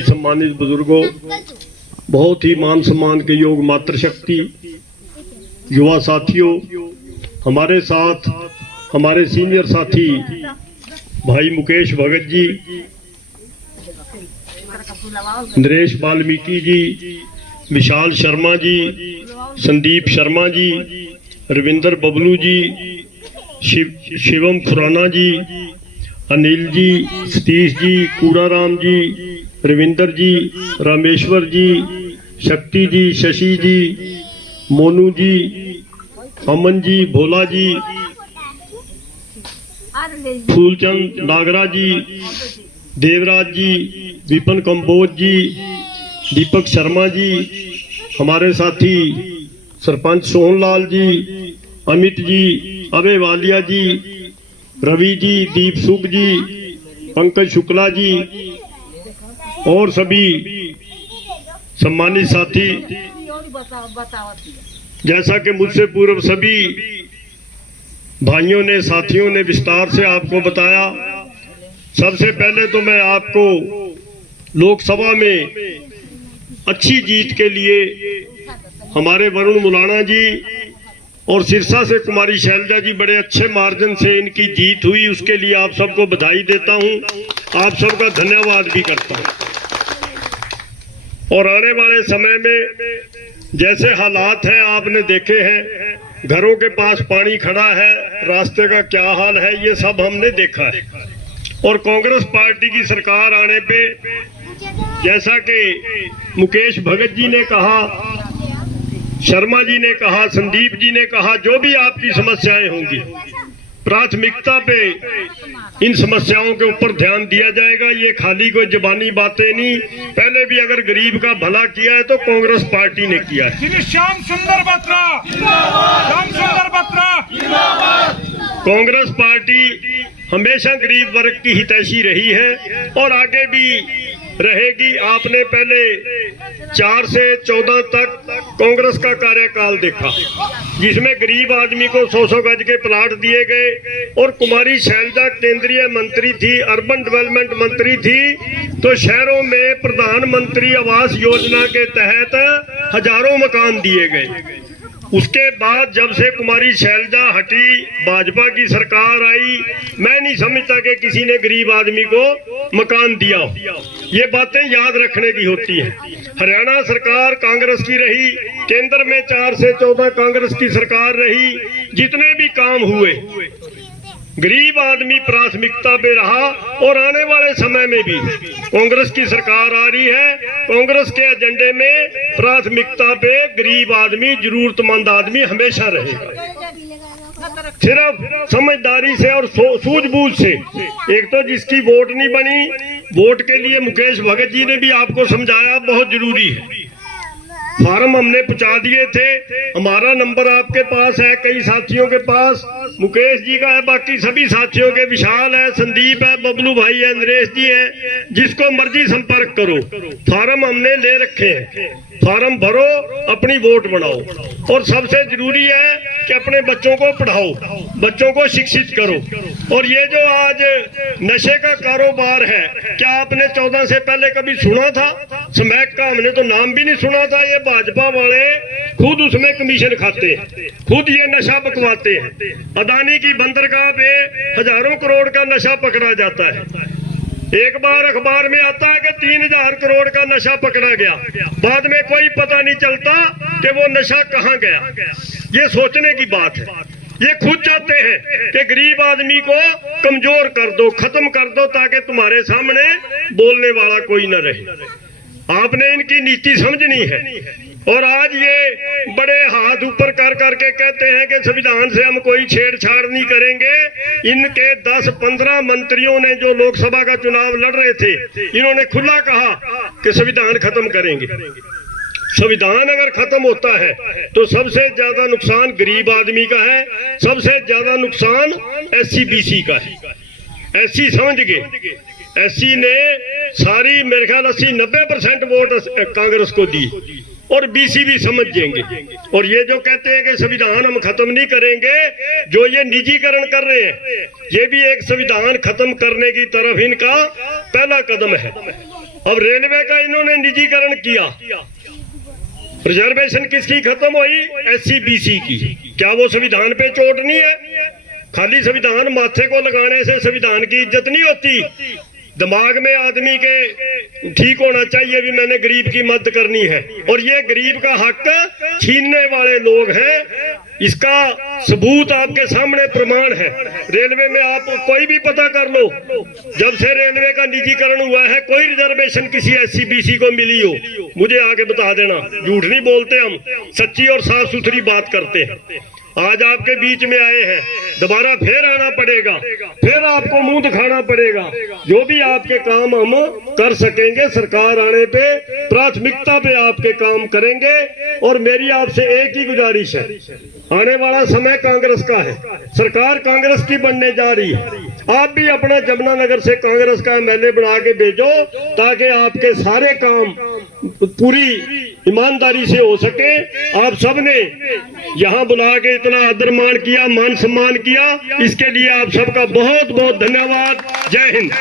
सम्मानित बुजुर्गों, बहुत ही मान सम्मान के योग मातृशक्ति युवा साथियों, हमारे साथ हमारे सीनियर साथी भाई मुकेश भगत जी, नरेश वाल्मीकि जी, विशाल शर्मा जी, संदीप शर्मा जी, रविंदर बबलू जी, शिवम खुराना जी, अनिल जी, सतीश जी, कूड़ाराम जी, रविंदर जी, रामेश्वर जी, शक्ति जी, शशि जी, मोनू जी, अमन जी, भोला जी, फूलचंद नागरा जी, देवराज जी, विपिन कंबोज जी, दीपक शर्मा जी, हमारे साथी सरपंच सोहनलाल जी, अमित जी, अभय वालिया जी, रवि जी, दीप सुख जी, पंकज शुक्ला जी और सभी सम्मानित साथी। जैसा कि मुझसे पूर्व सभी भाइयों ने साथियों ने विस्तार से आपको बताया, सबसे पहले तो मैं आपको लोकसभा में अच्छी जीत के लिए हमारे वरुण मुलाना जी और सिरसा से कुमारी शैलजा जी बड़े अच्छे मार्जिन से इनकी जीत हुई, उसके लिए आप सबको बधाई देता हूं, आप सबका धन्यवाद भी करता हूं। और आने वाले समय में जैसे हालात हैं आपने देखे हैं, घरों के पास पानी खड़ा है, रास्ते का क्या हाल है, ये सब हमने देखा है। और कांग्रेस पार्टी की सरकार आने पे जैसा कि मुकेश भगत जी ने कहा, शर्मा जी ने कहा, संदीप जी ने कहा, जो भी आपकी समस्याएं होंगी प्राथमिकता पे इन समस्याओं के ऊपर ध्यान दिया जाएगा। ये खाली कोई जबानी बातें नहीं, पहले भी अगर गरीब का भला किया है तो कांग्रेस पार्टी ने किया है। श्याम सुंदर बत्रा, श्याम सुंदर बत्रा, कांग्रेस पार्टी हमेशा गरीब वर्ग की हितैषी रही है और आगे भी रहेगी। आपने पहले 4 से 14 तक कांग्रेस का कार्यकाल देखा, जिसमें गरीब आदमी को 100-100 गज के प्लाट दिए गए और कुमारी शैलजा केंद्रीय मंत्री थी, अर्बन डेवलपमेंट मंत्री थी, तो शहरों में प्रधानमंत्री आवास योजना के तहत हजारों मकान दिए गए। उसके बाद जब से कुमारी शैलजा हटी, भाजपा की सरकार आई, मैं नहीं समझता कि किसी ने गरीब आदमी को मकान दिया हो। ये बातें याद रखने की होती है। हरियाणा सरकार कांग्रेस की रही, केंद्र में 4 से 14 कांग्रेस की सरकार रही, जितने भी काम हुए गरीब आदमी प्राथमिकता पे रहा। और आने वाले समय में भी कांग्रेस की सरकार आ रही है, कांग्रेस के एजेंडे में प्राथमिकता पे गरीब आदमी, जरूरतमंद आदमी हमेशा रहेगा। सिर्फ समझदारी से और सूझबूझ से। एक तो जिसकी वोट नहीं बनी, वोट के लिए मुकेश भगत जी ने भी आपको समझाया बहुत जरूरी है। फार्म हमने पहुंचा दिए थे, हमारा नंबर आपके पास है, कई साथियों के पास, मुकेश जी का है, बाकी सभी साथियों के, विशाल है, संदीप है, बबलू भाई है, नरेश जी है, जिसको मर्जी संपर्क करो। फार्म हमने ले रखे हैं, फार्म भरो, अपनी वोट बनाओ। और सबसे जरूरी है कि अपने बच्चों को पढ़ाओ, बच्चों को शिक्षित करो। और ये जो आज नशे का कारोबार है, क्या आपने 14 से पहले कभी सुना था? स्मैक का हमने तो नाम भी नहीं सुना था। ये भाजपा वाले खुद उसमें कमीशन खाते हैं, खुद ये नशा पकवाते हैं। अदानी की बंदरगाह पे हजारों करोड़ का नशा पकड़ा जाता है। एक बार अखबार में आता है कि 3000 करोड़ का नशा पकड़ा गया, बाद में कोई पता नहीं चलता कि वो नशा कहाँ गया। ये सोचने की बात है। ये खुद चाहते हैं कि गरीब आदमी को कमजोर कर दो, खत्म कर दो, ताकि तुम्हारे सामने बोलने वाला कोई न रहे। आपने इनकी नीति समझनी है। और आज ये बड़े हाथ ऊपर कर करके कहते हैं कि संविधान से हम कोई छेड़छाड़ नहीं करेंगे। इनके 10-15 मंत्रियों ने जो लोकसभा का चुनाव लड़ रहे थे, इन्होंने खुला कहा कि संविधान खत्म करेंगे। संविधान अगर खत्म होता है तो सबसे ज्यादा नुकसान गरीब आदमी का है, सबसे ज्यादा नुकसान SC-BC का है। SC समझ गए, SC ने सारी मेरे ख्याल 80-90% वोट कांग्रेस को दी। और बीसी भी समझ जाएंगे। और ये जो कहते हैं कि संविधान हम खत्म नहीं करेंगे, जो ये निजीकरण कर रहे हैं, ये भी एक संविधान खत्म करने की तरफ इनका पहला कदम है। अब रेलवे का इन्होंने निजीकरण किया, रिजर्वेशन किसकी खत्म हुई? एससी बीसी की। क्या वो संविधान पे चोट नहीं है? खाली संविधान माथे को लगाने से संविधान की इज्जत नहीं होती। दिमाग में आदमी के ठीक होना चाहिए भी मैंने गरीब की मदद करनी है। और ये गरीब का हक छीनने वाले लोग हैं, इसका सबूत आपके सामने प्रमाण है। रेलवे में आप कोई भी पता कर लो, जब से रेलवे का निजीकरण हुआ है कोई रिजर्वेशन किसी एससी बीसी को मिली हो, मुझे आगे बता देना। झूठ नहीं बोलते हम, सच्ची और साफ सुथरी बात करते हैं। आज आपके बीच में आए हैं, दोबारा फिर आना पड़ेगा, फिर आपको मुंह दिखाना पड़ेगा। जो भी आपके काम हम कर सकेंगे सरकार आने पे प्राथमिकता पे आपके काम करेंगे। और मेरी आपसे एक ही गुजारिश है, आने वाला समय कांग्रेस का है, सरकार कांग्रेस की बनने जा रही है। आप भी अपना जमुनानगर से कांग्रेस का एमएलए बना के भेजो, ताकि आपके सारे काम पूरी ईमानदारी से हो सके। आप सबने यहाँ बुला के इतना आदर मान किया, मान सम्मान किया, इसके लिए आप सबका बहुत बहुत धन्यवाद। जय हिंद।